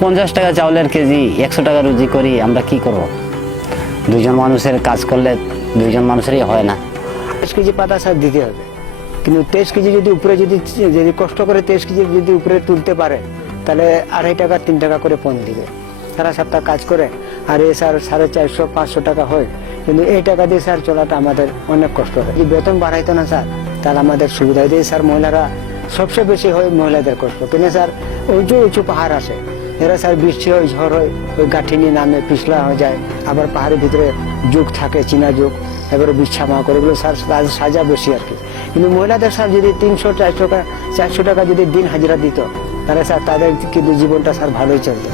পঞ্চাশ টাকা চাউলের কেজি, একশো টাকা রুজি করি, আমরা কি করব? দুজন মানুষের কাজ করলে দুইজন মানুষেরই হয় না। তেইশ কেজি পাতা স্যার দিতে হবে। কিন্তু তেইশ কেজি যদি উপরে যদি যদি কষ্ট করে তেইশ কেজি যদি উপরে তুলতে পারে, তাহলে আড়াই টাকা, তিন টাকা করে পণ দিবে। সারা সপ্তাহ কাজ করে, আর এ স্যার সাড়ে চারশো, পাঁচশো টাকা হয়। কিন্তু এই টাকা দিয়ে স্যার চলাটা আমাদের অনেক কষ্ট হয়। যদি বেতন বাড়াইতো না স্যার, তাহলে আমাদের সুবিধা হয়। স্যার মহিলারা সবচেয়ে বেশি হয় মহিলাদের কষ্ট। কিন্তু স্যার, উঁচু উঁচু পাহাড় আসে এরা স্যার বৃষ্টি হয়, ঝড় হয়, ওই গাঠি নিয়ে নামে পিছলা হয়ে যায়। আবার পাহাড়ের ভিতরে যুগ থাকে, চীনা যুগ, এবারে বিছামা করে। এগুলো স্যার সাজা বেশি আর কি। কিন্তু মহিলাদের স্যার যদি তিনশো, চারশো টাকা চারশো টাকা যদি দিন হাজিরা দিত, তাহলে স্যার তাদের কিন্তু জীবনটা স্যার ভালোই চলতো।